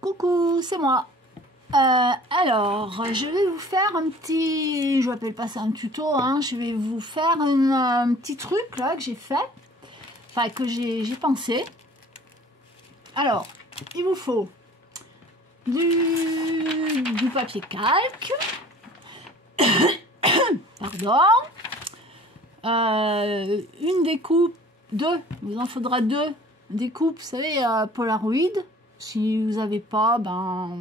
Coucou, c'est moi. Alors, je vais vous faire un petit... Je n'appelle pas ça un tuto, hein. Je vais vous faire un petit truc là que j'ai fait. Enfin, que j'ai pensé. Alors, il vous faut du papier calque. Pardon. Une découpe, deux. Il vous en faudra deux. Découpe, vous savez, Polaroid. Si vous n'avez pas, ben,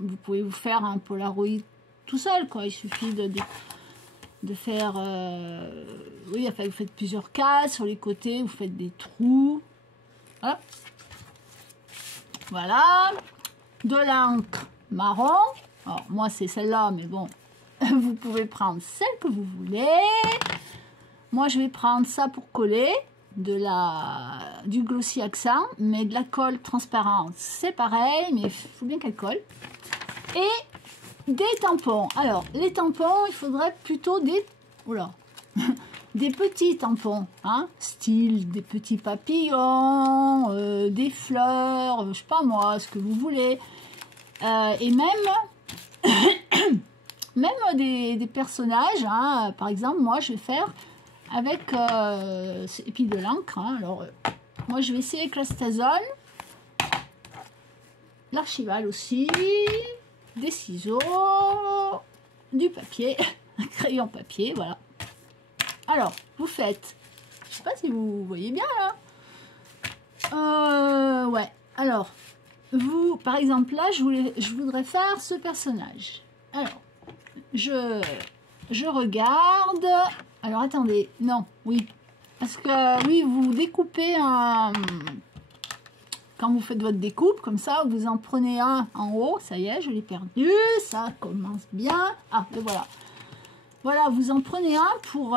vous pouvez vous faire un Polaroid tout seul, quoi. Il suffit de faire... oui, enfin, vous faites plusieurs cases sur les côtés, vous faites des trous. Hop. Voilà. De l'encre marron. Alors, moi, c'est celle-là, mais bon, vous pouvez prendre celle que vous voulez. Moi, je vais prendre ça pour coller. Du glossy accent, mais de la colle transparente, c'est pareil, mais il faut bien qu'elle colle. Et des tampons. Alors, les tampons, il faudrait plutôt des... Oula, des petits tampons, hein, style des petits papillons, des fleurs, je sais pas moi, ce que vous voulez. Et même, même des personnages, hein, par exemple, moi, je vais faire... avec et puis de l'encre, hein. Alors moi je vais essayer avec la Stazone, l'archival aussi, des ciseaux, du papier, un crayon papier, voilà. Alors vous faites, je sais pas si vous voyez bien là, ouais, alors vous par exemple là je voudrais faire ce personnage. Alors je regarde. Alors, attendez, non, oui. Parce que, oui, vous découpez un... Quand vous faites votre découpe, comme ça, vous en prenez un en haut. Ça y est, je l'ai perdu. Ça commence bien. Ah, et voilà. Voilà, vous en prenez un pour...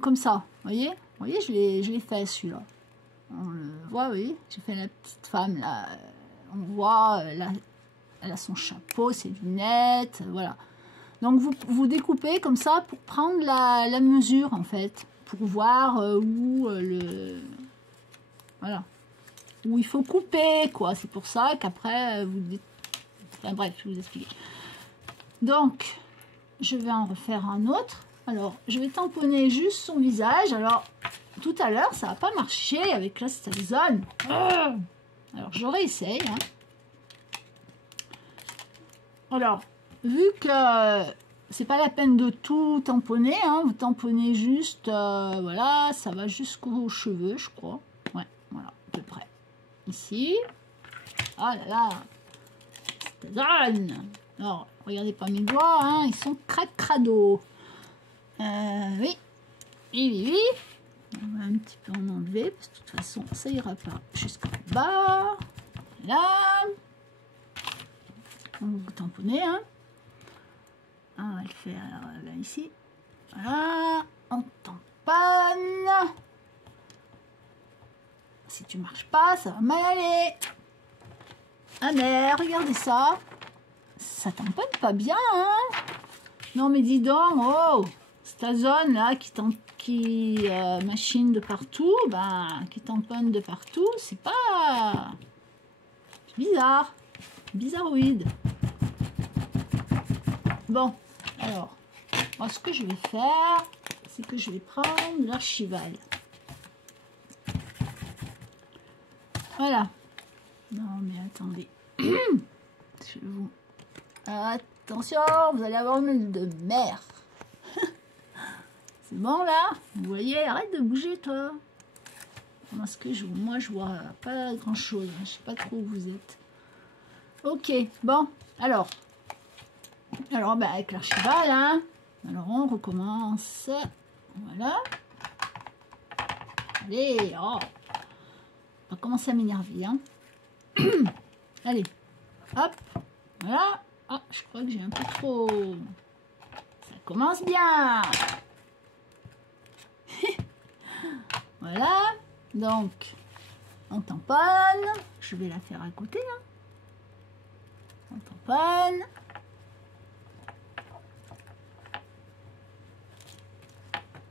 comme ça, vous voyez? Vous voyez, je l'ai fait, celui-là. On le voit, oui. J'ai fait la petite femme, là. On voit, elle a son chapeau, ses lunettes, voilà. Donc, vous découpez comme ça pour prendre la mesure, en fait. Pour voir où voilà. Où il faut couper, quoi. C'est pour ça qu'après, vous dites... Enfin, bref, je vais vous expliquer. Donc, je vais en refaire un autre. Alors, je vais tamponner juste son visage. Alors, tout à l'heure, ça n'a pas marché avec la Stazone. Alors, je réessaye, hein. Alors... Vu que c'est pas la peine de tout tamponner, hein, vous tamponnez juste, voilà, ça va jusqu'aux cheveux, je crois. Ouais, voilà, à peu près. Ici. Oh là là, Stazone. Alors, regardez pas mes doigts, hein, ils sont crado. Oui, oui. On va un petit peu en enlever, parce que de toute façon, ça ira pas jusqu'en bas. Là. Donc, vous tamponnez, hein. On va le faire là ici. Voilà, on tamponne. Si tu marches pas, ça va mal aller. Ah mais regardez ça. Ça tamponne pas bien, hein. Non mais dis donc, oh, Stazone là qui machine de partout, ben qui tamponne de partout, c'est pas... bizarre. Bizarroïde. Bon. Alors, moi, ce que je vais faire, c'est que je vais prendre l'archival. Voilà. Non, mais attendez. Je vous... Attention, vous allez avoir une œil de mer. C'est bon, là? Vous voyez? Arrête de bouger, toi. Parce que moi, je vois pas grand-chose. Je sais pas trop où vous êtes. Ok, bon. Alors, ben, avec l'archival, hein. Alors, on recommence. Voilà. Allez, oh. On va commencer à m'énerver, hein. Allez, hop. Voilà. Ah, je crois que j'ai un peu trop... Ça commence bien. Voilà. Donc, on tamponne. Je vais la faire à côté, hein. On tamponne.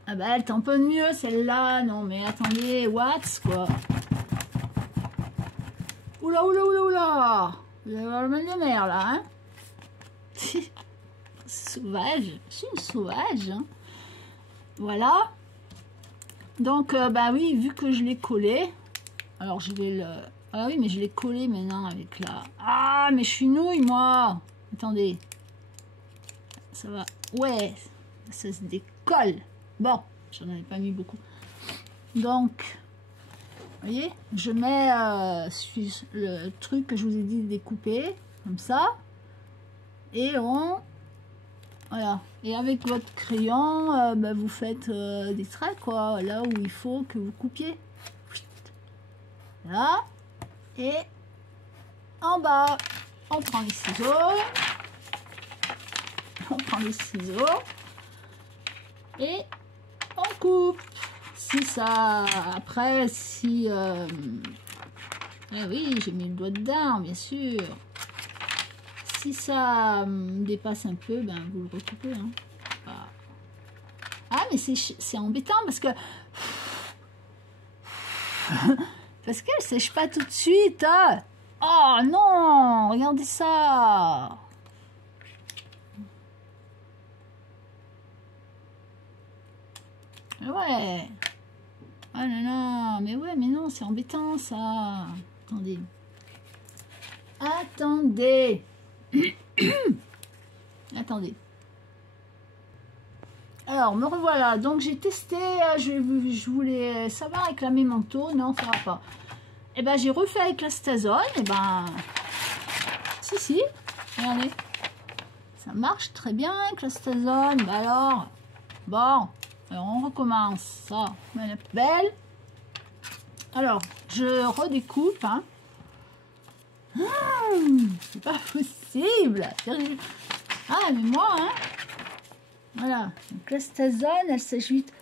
Ah bah elle tamponne mieux celle-là. Non mais attendez, what quoi. Oula. oula, oula, oula, oula. Vous allez avoir le mal de mer, là, hein. Sauvage. Je suis une sauvage, hein. Voilà. Donc, bah oui, vu que je l'ai collé, alors je vais le... Ah oui, mais je l'ai collé maintenant avec la... Ah, mais je suis nouille, moi. Attendez. Ça va. Ouais, ça se décolle. Bon, j'en avais pas mis beaucoup. Donc, vous voyez, je mets le truc que je vous ai dit de découper, comme ça. Et on... Voilà. Et avec votre crayon, bah, vous faites des traits, quoi. Là où il faut que vous coupiez. Là. Et en bas, on prend les ciseaux. On prend les ciseaux. Et on coupe. Si ça... Après, si... Eh oui, j'ai mis le doigt dedans, bien sûr. Si ça dépasse un peu, ben vous le recoupez. Hein. Ah, mais c'est embêtant parce que... parce qu'elle sèche pas tout de suite. Hein. Oh non, regardez ça. Ouais. Ah non, non, mais ouais, mais non, c'est embêtant ça. Attendez. Attendez. Attendez. Alors, me revoilà. Donc, j'ai testé. Je voulais savoir avec la Memento. Non, ça va pas. Et ben, j'ai refait avec la Stazone. Et ben, si. Regardez. Ça marche très bien avec la Stazone. Bah alors. Bon. Alors, on recommence. Ça, elle est belle. Alors, je redécoupe. Hein. C'est pas possible. Ah, mais moi, hein. Voilà. Donc, la Stazone, elle sèche vite.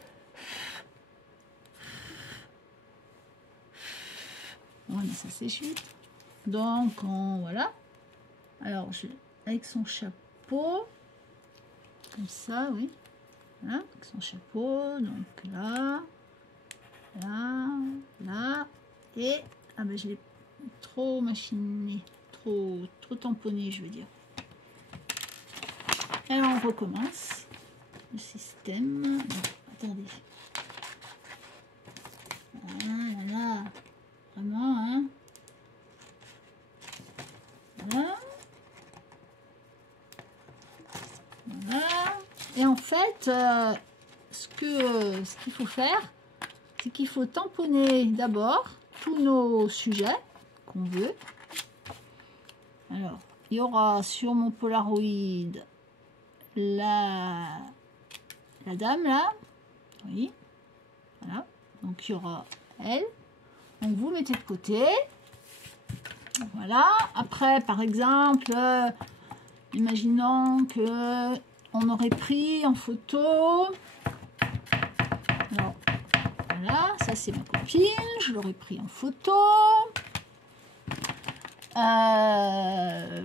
Voilà, ça sèche vite. Donc, voilà. Alors, avec son chapeau. Comme ça, oui. Voilà, avec son chapeau. Donc, là. Et, ah ben, je l'ai trop machiné. Trop tamponné, je veux dire. Alors, on recommence. Le système. Non, attendez. Voilà. Vraiment, hein. Voilà. Et en fait, ce qu'il faut faire, c'est qu'il faut tamponner d'abord tous nos sujets qu'on veut. Alors, il y aura sur mon Polaroid la dame là. Oui. Voilà. Donc, il y aura elle. Donc, vous mettez de côté. Voilà. Après, par exemple, imaginons que on aurait pris en photo. Alors, voilà, ça c'est ma copine. Je l'aurais pris en photo.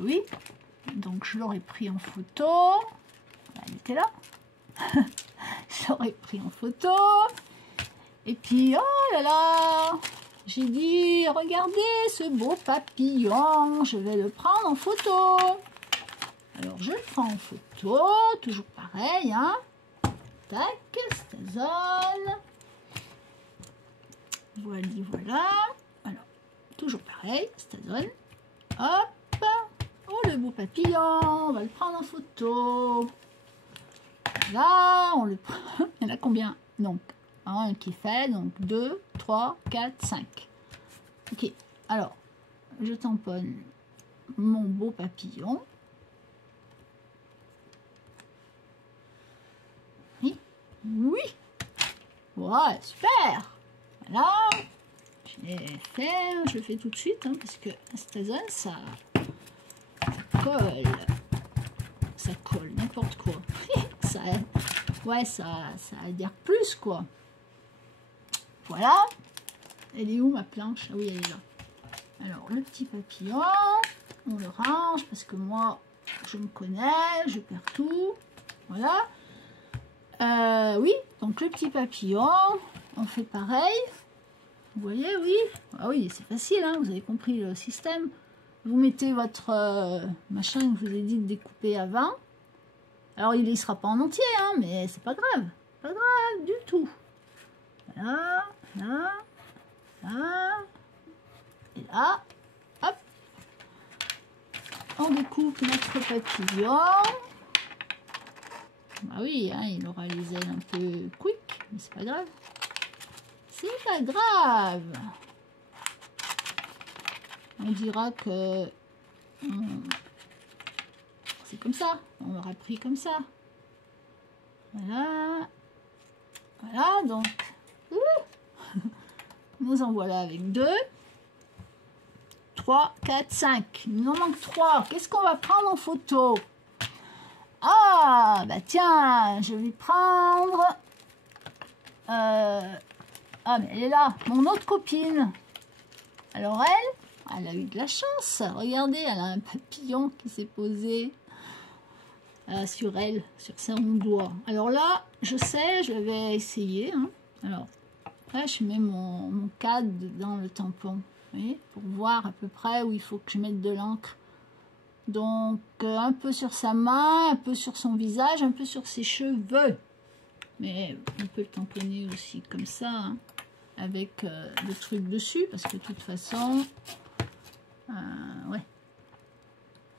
Oui. Donc, je l'aurais pris en photo. Elle était là. Je l'aurais pris en photo. Et puis, oh là là, j'ai dit, regardez ce beau papillon, je vais le prendre en photo. Alors, je le prends en photo, toujours pareil, hein. Tac, Stazone. Voilà. Alors, toujours pareil, Stazone. Hop. Oh, le beau papillon, on va le prendre en photo. Là, on le prend. Il y en a combien? Donc, un qui fait, donc 2, 3, 4, 5. Ok, alors, je tamponne mon beau papillon. Oui. Ouais, super. Voilà. Je le fais tout de suite, hein, parce que Stazone, ça colle. Ça colle, n'importe quoi. Ça, ouais, ça adhère plus, quoi. Voilà. Elle est où, ma planche? Ah oui, elle est là. Alors, le petit papillon, on le range, parce que moi, je me connais, je perds tout. Voilà. Oui, donc le petit papillon, on fait pareil. Vous voyez, oui. Ah oui, c'est facile, hein, vous avez compris le système. Vous mettez votre machin que je vous ai dit de découper avant. Alors, il ne sera pas en entier, hein, mais c'est pas grave. Pas grave du tout. Là, là, là. Et là, hop. On découpe notre papillon. Ah oui, hein, il aura les ailes un peu quick, mais c'est pas grave. C'est pas grave. On dira que c'est comme ça. On l'aura pris comme ça. Voilà. Voilà, donc. Nous en voilà avec 2. 3, 4, 5. Il nous en manque 3. Qu'est-ce qu'on va prendre en photo? Ah, bah tiens, je vais prendre... Ah, mais elle est là, mon autre copine. Alors elle a eu de la chance. Regardez, elle a un papillon qui s'est posé sur elle, sur son doigt. Alors là, je sais, je vais essayer. Hein. Alors, là, je mets mon cadre dans le tampon. Vous voyez, pour voir à peu près où il faut que je mette de l'encre. Donc, un peu sur sa main, un peu sur son visage, un peu sur ses cheveux. Mais on peut le tamponner aussi comme ça, hein, avec le truc dessus, parce que de toute façon, ouais.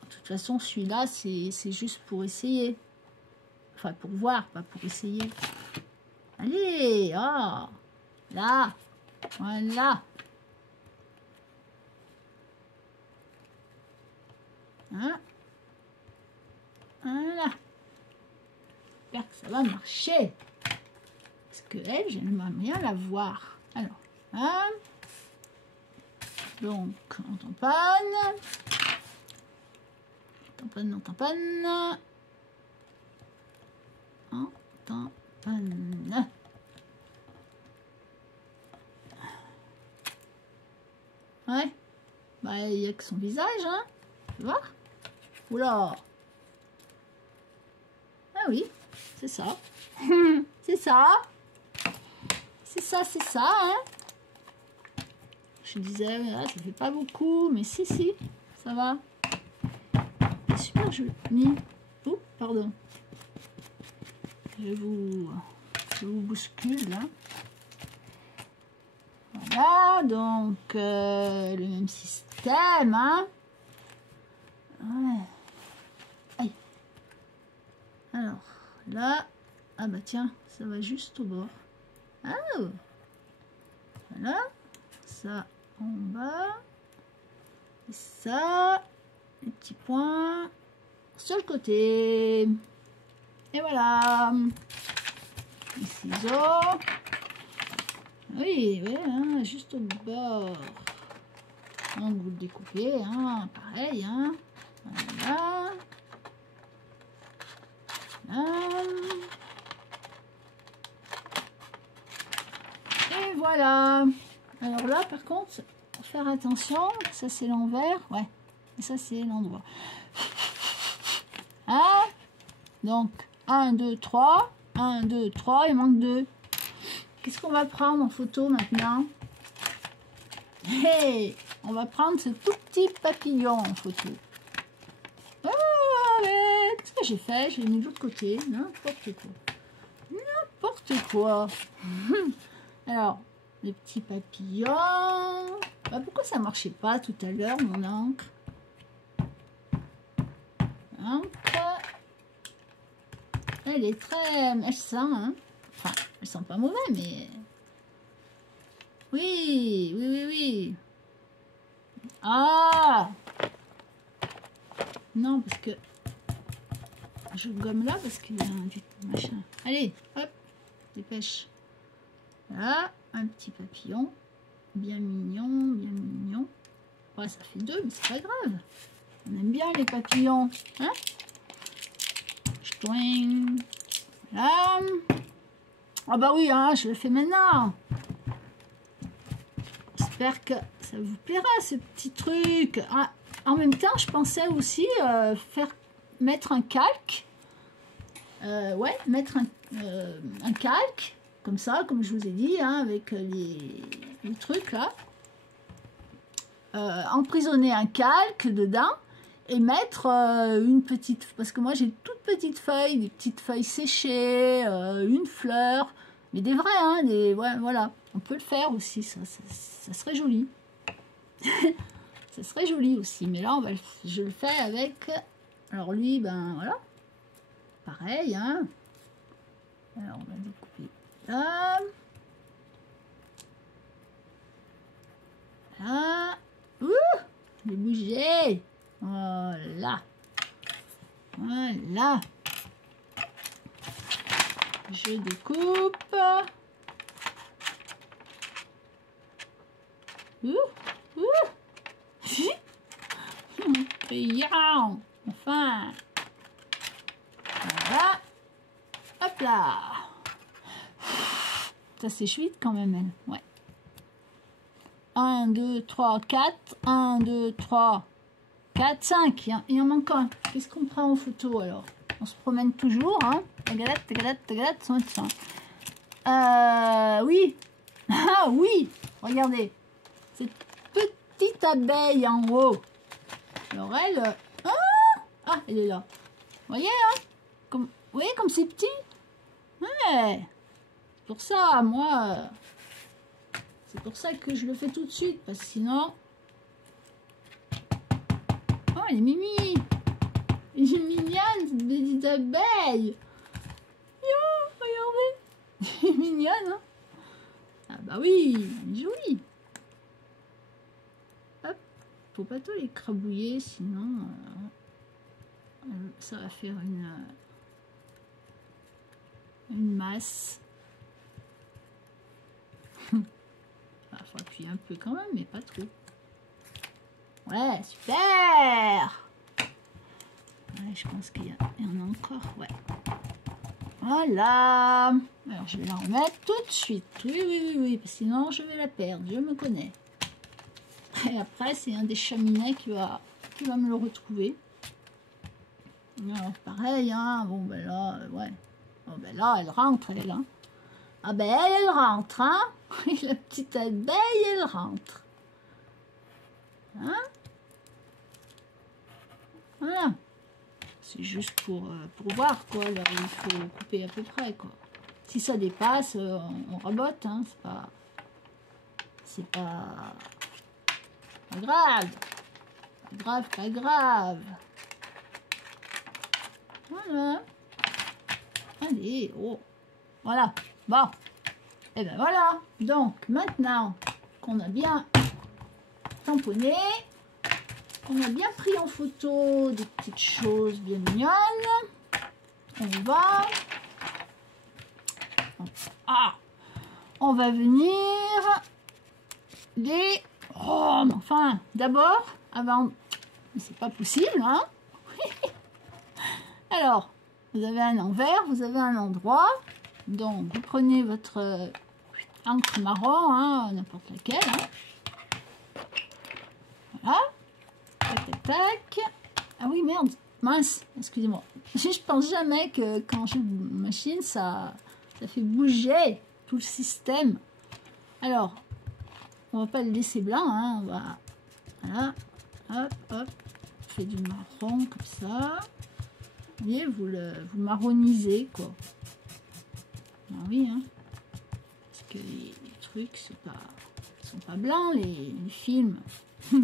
De toute façon, celui-là, c'est juste pour essayer. Enfin, pour voir, pas pour essayer. Allez, oh, là, voilà. Hein? Voilà. J'espère que ça va marcher. Parce que elle, j'aimerais bien la voir. Alors, hein? Donc, on tamponne. On tamponne. On tamponne. Ouais. Bah, il n'y a que son visage, hein? Tu vois? Oula! Ah oui, c'est ça. C'est ça. C'est ça, hein? Je disais, voilà, ça fait pas beaucoup, mais si, ça va. C'est super joli. Oh, pardon. Je vous bouscule, là. Voilà, donc, le même système, hein? Ouais. Aïe. Alors, là, ah bah tiens, ça va juste au bord. Ah, voilà, ça en bas, et ça, les petits points sur le côté. Et voilà. Les ciseaux. Oui, hein, juste au bord. Donc vous le découpez, hein, pareil, hein. Voilà. Et voilà. Alors là, par contre, faire attention. Ça, c'est l'envers. Ouais. Et ça, c'est l'endroit. Hein? Donc, 1, 2, 3. 1, 2, 3. Il manque 2. Qu'est-ce qu'on va prendre en photo maintenant? Hey, on va prendre ce tout petit papillon en photo. Qu'est-ce que j'ai fait? Je l'ai mis de l'autre côté. N'importe quoi. N'importe quoi. Alors, le petit papillon. Bah, pourquoi ça marchait pas tout à l'heure, mon encre? Elle est très... Elle sent, hein. Enfin, elle sent pas mauvais, mais... Oui. Ah! Non, parce que... Je gomme là parce qu'il y a un machin. Allez, hop, dépêche. Voilà, un petit papillon. Bien mignon. Ouais, ça fait 2, mais c'est pas grave. On aime bien les papillons. Hein? Voilà. Ah bah oui, hein, je le fais maintenant. J'espère que ça vous plaira, ce petit truc. Ah, en même temps, je pensais aussi mettre un calque. Ouais, mettre un calque. comme ça, comme je vous ai dit, hein, avec les trucs là. Emprisonner un calque dedans et mettre une petite, parce que moi j'ai toutes petites feuilles, des petites feuilles séchées, une fleur, mais des vrais, hein, ouais, voilà, on peut le faire aussi, ça serait joli. Ça serait joli aussi, mais là je le fais avec, alors lui, ben voilà, pareil, hein. Alors on va découper là, là, ouh, j'ai bougé, voilà, voilà, je découpe, brillant, enfin, voilà, hop là, ça c'est chouette quand même, elle. Ouais. 1, 2, 3, 4, 1, 2, 3, 4, 5, il en manque un. Qu'est-ce qu'on prend en photo alors? On se promène toujours, hein. Tagalette, sans être ça. Oui. Ah oui, regardez. Cette petite abeille en haut. Alors elle... ah, elle est là. Vous voyez, hein? Vous voyez comme c'est petit? Ouais. Pour ça, moi... c'est pour ça que je le fais tout de suite, parce que sinon... Oh, elle est mimi! Elle est mignonne, cette petite abeille! Yo, regardez! Elle est mignonne, hein? Ah bah oui, elle est jolie! Hop, faut pas trop les crabouiller, sinon... ça va faire une masse. Il faut appuyer un peu quand même, mais pas trop. Ouais, super! Ouais, je pense qu'il y en a encore, ouais. Voilà. Alors, je vais la remettre tout de suite. Oui, parce que sinon, je vais la perdre. Je me connais. Et après, c'est un des chaminets qui va me le retrouver. Alors, pareil, hein. Bon, ben là, ouais. Bon, ben là, elle rentre, elle, hein. Ah ben, elle rentre, hein. La petite abeille, elle rentre. Hein? Voilà. C'est juste pour voir, quoi. Là, il faut couper à peu près, quoi. Si ça dépasse, on rabote, hein. C'est pas grave. Pas grave. Voilà. Allez, oh. Voilà. Bon. Et ben voilà. Donc, maintenant qu'on a bien tamponné, on a bien pris en photo des petites choses bien mignonnes, on va venir les... Oh, mais enfin, d'abord, avant... C'est pas possible, hein. Alors, vous avez un envers, vous avez un endroit. Donc, vous prenez votre encre marron, hein, n'importe laquelle. Hein. Voilà. Tac, tac, tac. Ah oui, merde. Mince, excusez-moi. Je pense jamais que quand je machine, ça fait bouger tout le système. Alors, on va pas le laisser blanc, hein. On va... Voilà. Hop, hop. On fait du marron comme ça. Vous voyez, vous marronisez, quoi. Ah oui, hein. Parce que les trucs, sont pas blancs, les films. Oh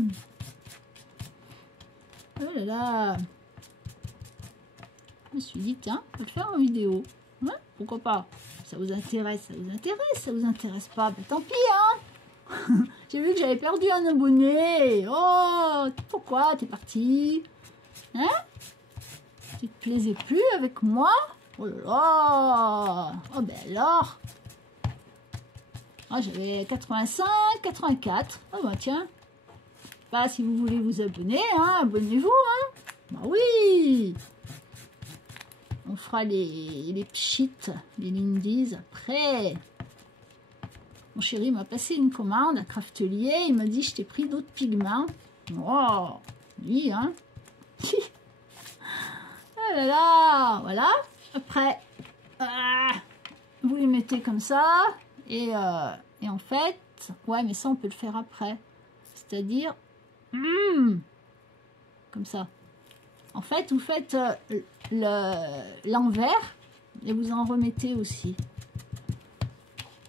là là. Je me suis dit, tiens, on va le faire en vidéo. Ouais, pourquoi pas? Ça vous intéresse, ça vous intéresse pas, bah, tant pis, hein. J'ai vu que j'avais perdu un abonné. Oh, pourquoi t'es parti? Hein? Tu te plaisais plus avec moi? Oh là là! Oh ben alors! Ah, j'avais 85, 84. Oh bah tiens. Bah, si vous voulez vous abonner, hein, abonnez-vous, hein. Bah oui! On fera les pchits, les lindies après. Mon chéri m'a passé une commande à Craftelier. Il m'a dit, je t'ai pris d'autres pigments. Oh, oui, hein. Oh là là, voilà. Après, vous les mettez comme ça. Et en fait, ouais, mais ça, on peut le faire après. C'est-à-dire, comme ça. En fait, vous faites l'envers et vous en remettez aussi.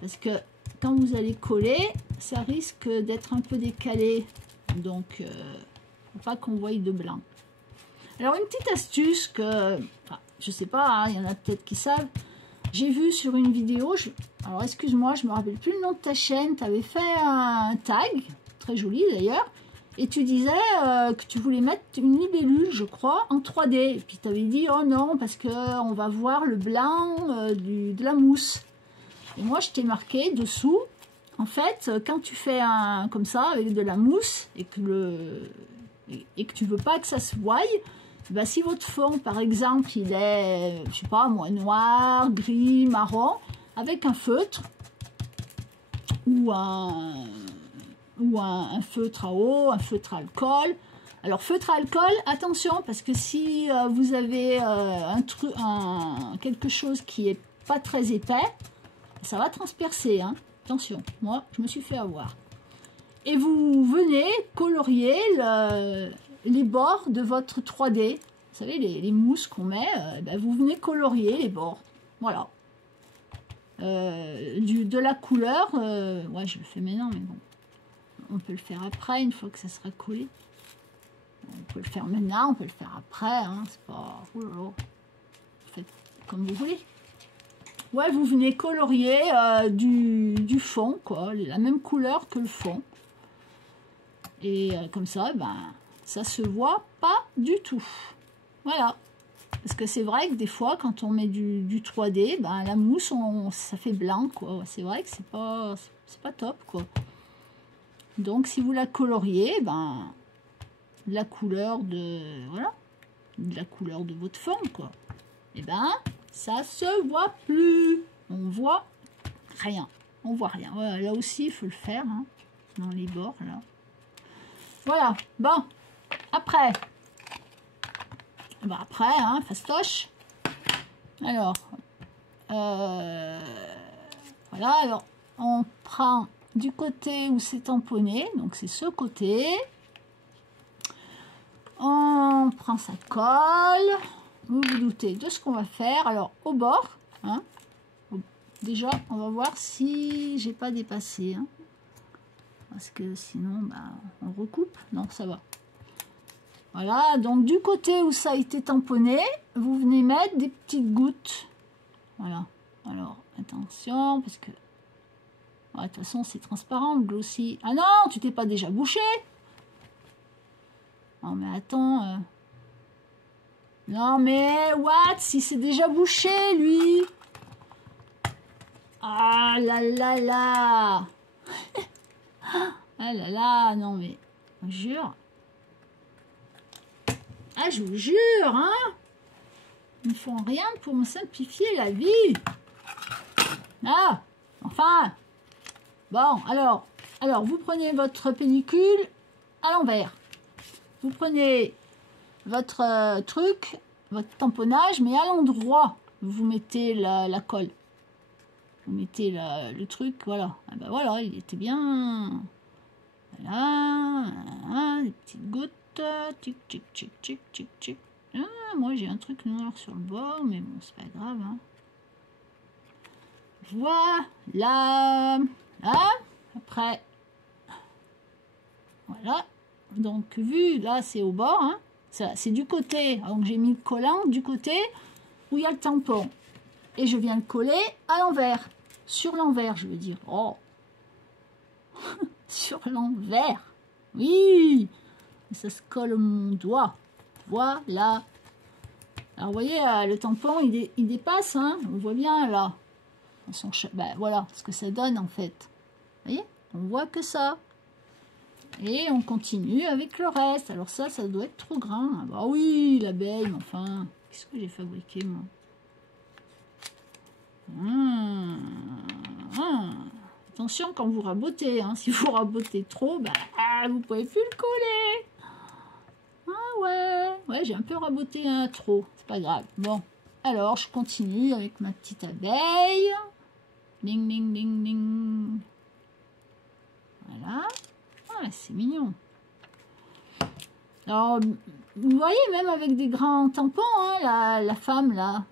Parce que quand vous allez coller, ça risque d'être un peu décalé. Donc, faut pas qu'on voie de blanc. Alors, une petite astuce que, enfin, je sais pas, hein, il y en a peut-être qui savent. J'ai vu sur une vidéo, alors excuse-moi, je me rappelle plus le nom de ta chaîne. Tu avais fait un tag, très joli d'ailleurs. Et tu disais que tu voulais mettre une libellule, je crois, en 3D. Et puis tu avais dit, oh non, parce qu'on va voir le blanc de la mousse. Et moi, je t'ai marqué dessous, en fait, quand tu fais un comme ça, avec de la mousse, et que tu veux pas que ça se voie, ben, si votre fond, par exemple, il est, je sais pas moi, noir, gris, marron, avec un feutre, ou un feutre à eau, un feutre à alcool. Alors feutre à alcool, attention, parce que si vous avez quelque chose qui est pas très épais, ça va transpercer, hein. Attention, moi je me suis fait avoir. Et vous venez colorier les bords de votre 3D. Vous savez, les mousses qu'on met, ben, vous venez colorier les bords. Voilà. De la couleur, ouais, je le fais maintenant, mais bon. On peut le faire après, une fois que ça sera collé. On peut le faire maintenant, on peut le faire après. Hein, c'est pas... Oh là là. Faites comme vous voulez. Ouais, vous venez colorier du fond, quoi. La même couleur que le fond. Et comme ça, ben, ça se voit pas du tout. Voilà. Parce que c'est vrai que des fois, quand on met du 3D, ben, la mousse, ça fait blanc, quoi. C'est vrai que c'est pas top, quoi. Donc, si vous la coloriez, ben, la couleur de, voilà, de la couleur de votre fond, quoi. Et ben, ça se voit plus. On voit rien. On voit rien. Voilà, là aussi, il faut le faire, hein, dans les bords, là. Voilà. Bon. Après. Ben après, hein, fastoche. Alors. Voilà. Alors, on prend du côté où c'est tamponné. Donc, c'est ce côté. On prend sa colle. Vous vous doutez de ce qu'on va faire. Alors, au bord, hein, déjà, on va voir si j'ai pas dépassé. Hein, parce que sinon, bah, on recoupe. Non, ça va. Voilà, donc du côté où ça a été tamponné, vous venez mettre des petites gouttes. Voilà. Alors, attention, parce que... Ouais, de toute façon, c'est transparent, le glossy. Ah non, tu t'es pas déjà bouché? Non, mais attends... Non mais, what? Si c'est déjà bouché, lui. Ah là là là. Ah là là, non mais, je vous jure. Ah, je vous jure, hein. Ils ne font rien pour me simplifier la vie. Ah, enfin. Bon, alors, vous prenez votre pellicule à l'envers. Vous prenez votre truc, votre tamponnage, mais à l'endroit vous mettez la colle. Vous mettez le truc, voilà. Ah ben voilà, il était bien. Voilà, voilà, des petites gouttes. Tic, tic, tic, tic, tic, tic. Ah, moi j'ai un truc noir sur le bord, mais bon, c'est pas grave. Hein. Voilà. Là, après, voilà. Donc, vu, là, c'est au bord, hein. C'est du côté, donc j'ai mis le collant du côté où il y a le tampon. Et je viens le coller à l'envers. Sur l'envers, je veux dire. Oh. Sur l'envers. Oui. Ça se colle à mon doigt. Voilà. Alors, vous voyez, le tampon, il dépasse, hein. On voit bien, là. Ben, voilà ce que ça donne, en fait. Vous voyez, on voit que ça. Et on continue avec le reste. Alors ça doit être trop grand. Ah bah oui, l'abeille, mais enfin. Qu'est-ce que j'ai fabriqué, moi? Attention quand vous rabotez. Hein. Si vous rabotez trop, bah, vous pouvez plus le coller. Ah ouais. Ouais, j'ai un peu raboté trop. C'est pas grave. Bon, alors je continue avec ma petite abeille. Ding, ding, ding, ding. Voilà. Ah, c'est mignon. Alors, vous voyez, même avec des grands tampons, hein, la femme, là,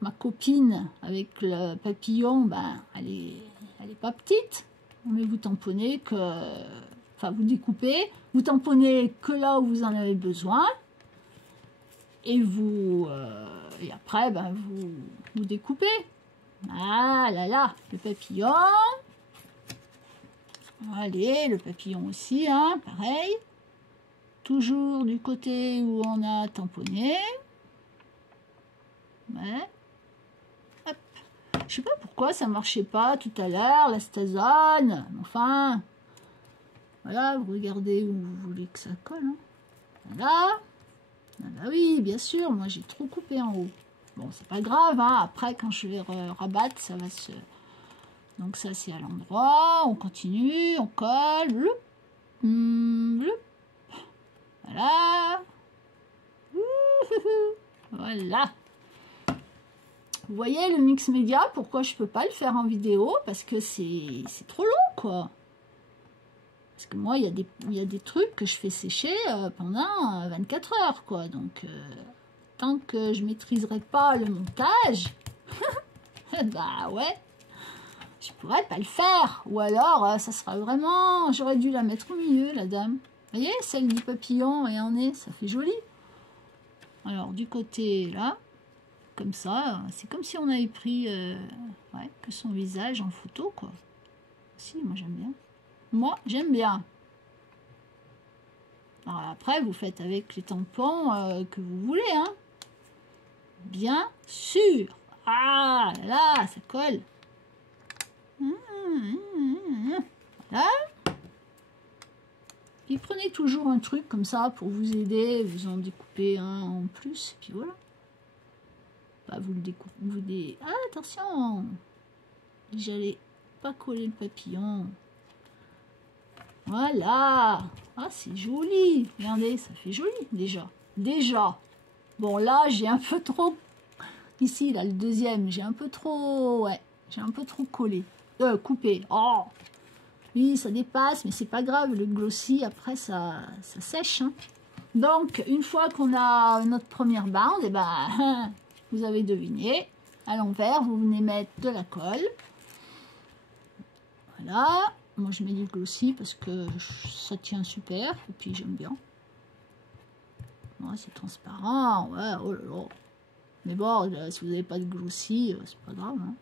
ma copine, avec le papillon, ben, elle est pas petite. Mais vous tamponnez que... Enfin, vous découpez. Vous tamponnez que là où vous en avez besoin. Et vous... et après, ben, vous découpez. Ah là là, le papillon. Allez, le papillon aussi, hein, pareil. Toujours du côté où on a tamponné. Ouais. Hop. Je sais pas pourquoi ça marchait pas tout à l'heure, la stazone. Enfin, voilà, vous regardez où vous voulez que ça colle. Hein. Voilà. Ah bah oui, bien sûr, moi j'ai trop coupé en haut. Bon, c'est pas grave, hein. Après quand je vais rabattre, ça va se... Donc ça c'est à l'endroit, on continue, on colle. Bloup. Bloup. Voilà. Voilà. Vous voyez le mix média, pourquoi je peux pas le faire en vidéo? Parce que c'est trop long, quoi. Parce que moi, il y a des trucs que je fais sécher pendant 24 heures, quoi. Donc, tant que je maîtriserai pas le montage, bah ouais, je pourrais pas le faire. Ou alors, ça sera vraiment... J'aurais dû la mettre au milieu, la dame. Vous voyez, celle du papillon, et en est, ça fait joli. Alors, du côté, là, comme ça, c'est comme si on avait pris ouais, que son visage en photo, quoi. Si, moi, j'aime bien. Moi, j'aime bien. Alors, après, vous faites avec les tampons que vous voulez, hein. Bien sûr. Ah, là, ça colle. Voilà. Puis prenez toujours un truc comme ça pour vous aider, vous en découpez un en plus, puis voilà. Bah, vous le découpez, Ah, attention, j'allais pas coller le papillon. Voilà. Ah, c'est joli. Regardez, ça fait joli déjà. Déjà. Bon, là, j'ai un peu trop... Ici, là, le deuxième, j'ai un peu trop... Ouais, j'ai un peu trop collé. Coupé. Oh. Oui, ça dépasse, mais c'est pas grave. Le glossy, après, ça sèche. Hein. Donc, une fois qu'on a notre première bande, eh ben, vous avez deviné. À l'envers, vous venez mettre de la colle. Voilà. Moi, je mets du glossy parce que ça tient super. Et puis, j'aime bien. Ouais, c'est transparent. Ouais, oh là là. Mais bon, là, si vous n'avez pas de glossy, c'est pas grave. Hein.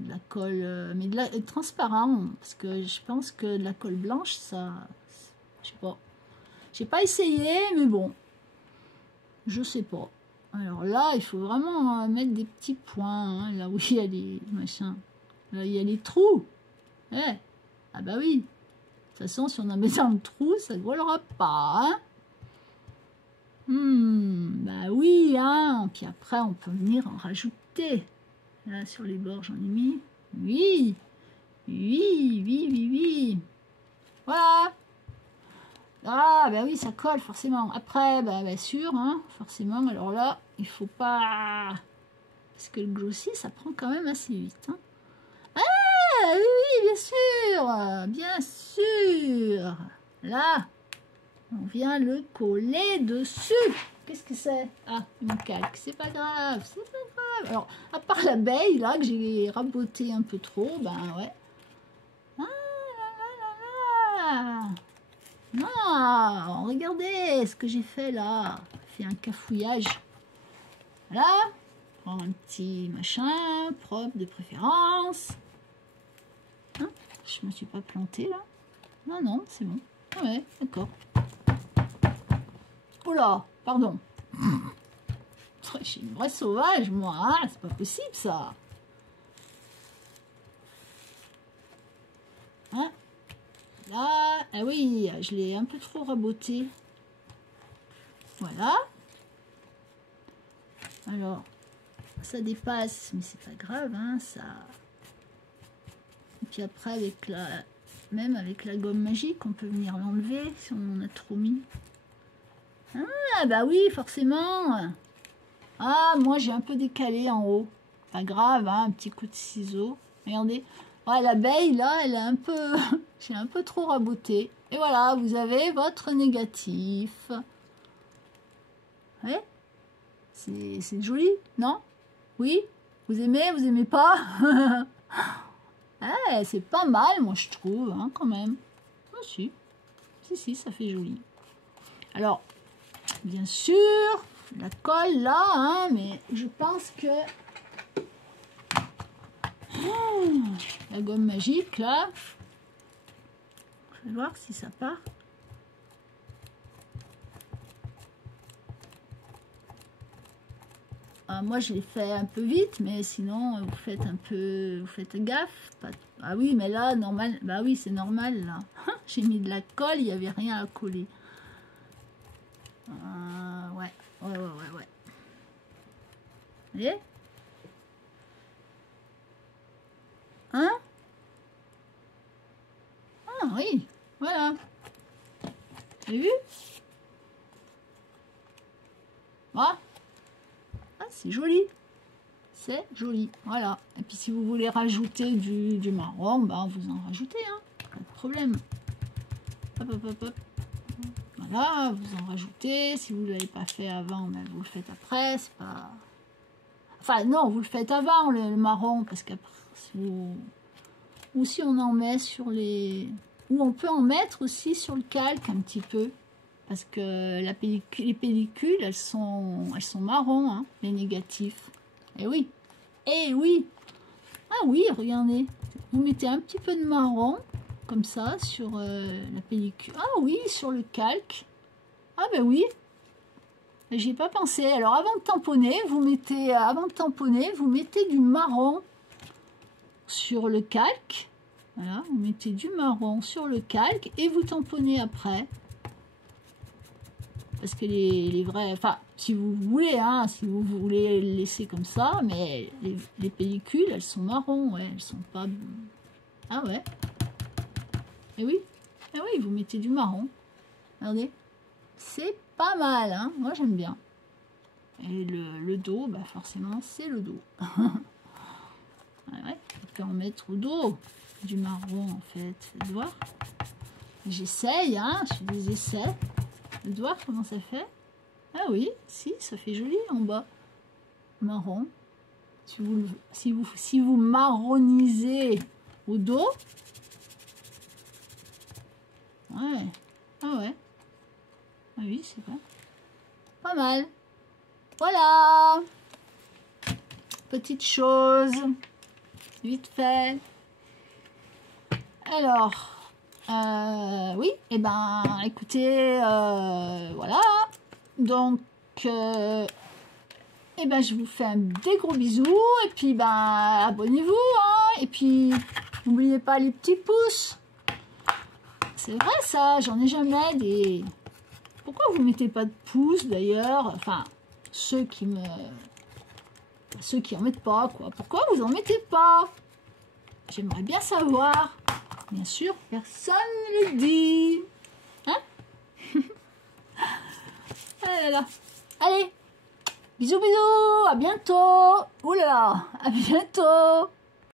De la colle, mais de la transparent. Parce que je pense que de la colle blanche, ça... Je sais pas. J'ai pas essayé, mais bon. Je sais pas. Alors là, il faut vraiment mettre des petits points. Hein, là où il y a les machins. Là, il y a les trous. Ouais. Ah bah oui. De toute façon, si on en met dans le trou, ça ne volera pas. Hein. Bah oui, hein. Puis après, on peut venir en rajouter. Là, sur les bords, j'en ai mis. Oui. Oui, oui, oui, oui. Voilà. Ah, bah oui, ça colle, forcément. Après, bah, bien sûr, hein, forcément. Alors là, il faut pas... Parce que le glossy, ça prend quand même assez vite. Hein. Ah, oui, oui, bien sûr. Bien sûr. Là, on vient le coller dessus. Qu'est-ce que c'est? Ah, une calque. C'est pas grave, c'est pas grave. Alors, à part l'abeille, là, que j'ai raboté un peu trop, ben ouais. Ah là là là là. Non, regardez ce que j'ai fait là. J'ai fait un cafouillage. Voilà. Prends un petit machin, propre de préférence. Hein, je me suis pas plantée là. Non, non, c'est bon. Ah ouais, d'accord. Oh là, pardon. Je suis une vraie sauvage, moi. Hein, c'est pas possible ça. Hein? Là, ah oui, je l'ai un peu trop raboté. Voilà. Alors, ça dépasse, mais c'est pas grave, hein, ça. Et puis après, avec même avec la gomme magique, on peut venir l'enlever si on en a trop mis. Ah, bah oui, forcément. Ah, moi, j'ai un peu décalé en haut. Pas grave, hein, un petit coup de ciseau. Regardez. Ouais, l'abeille, là, elle est un peu... J'ai un peu trop raboté. Et voilà, vous avez votre négatif. Vous voyez? C'est joli, non? Oui? Vous aimez pas? Ouais, c'est pas mal, moi, je trouve, hein, quand même. Oh, si. Si, ça fait joli. Alors, bien sûr, la colle, là, hein, mais je pense que... la gomme magique, là. Je vais voir si ça part. Moi, je l'ai fait un peu vite, mais sinon, vous faites gaffe. Ah oui, mais là, normal. Bah oui, c'est normal, là. J'ai mis de la colle, il n'y avait rien à coller. Ouais. Vous voyez? Hein? Ah oui, voilà. Vous avez vu? Voilà. Ah, c'est joli. C'est joli. Voilà. Et puis si vous voulez rajouter du marron, ben vous en rajoutez, hein. Pas de problème. Hop. Voilà, vous en rajoutez. Si vous ne l'avez pas fait avant, ben vous le faites après. C'est pas... Enfin, non, vous le faites avant, le marron, parce qu'après, si vous... Ou si on en met sur les... Ou on peut en mettre aussi sur le calque un petit peu. Parce que les pellicules, elles sont marron, hein, les négatifs. Eh oui. Eh oui. Ah oui, regardez. Vous mettez un petit peu de marron, comme ça, sur la pellicule. Ah oui, sur le calque. Ah ben oui. J'y ai pas pensé. Alors avant de tamponner, vous mettez du marron sur le calque. Voilà, vous mettez du marron sur le calque et vous tamponnez après. Parce que les vrais... Enfin, si vous voulez, hein, si vous voulez le laisser comme ça, mais les pellicules, elles sont marron, ouais, elles sont pas... Ah ouais. Et oui. Et oui, vous mettez du marron. Regardez. C'est pas mal, hein. Moi, j'aime bien. Et le dos, bah forcément, c'est le dos. Ouais, on peut en mettre au dos du marron, en fait. Faites voir. J'essaye, hein. Je fais des essais. Faites voir comment ça fait. Ah oui, si, ça fait joli en bas. Marron. Si vous marronisez au dos. Ouais. Ah ouais. Ah oui, c'est pas mal. Voilà. Petite chose. Vite fait. Alors. Oui, et ben écoutez, voilà. Donc, et ben je vous fais des gros bisous. Et puis, ben abonnez-vous. Hein, et puis, n'oubliez pas les petits pouces. C'est vrai ça, j'en ai jamais des... Pourquoi vous mettez pas de pouces d'ailleurs? Enfin, ceux qui en mettent pas, quoi. Pourquoi vous en mettez pas? J'aimerais bien savoir. Bien sûr, personne ne le dit. Hein? Ah là là. Allez, bisous, bisous, à bientôt. Ouh là là, à bientôt.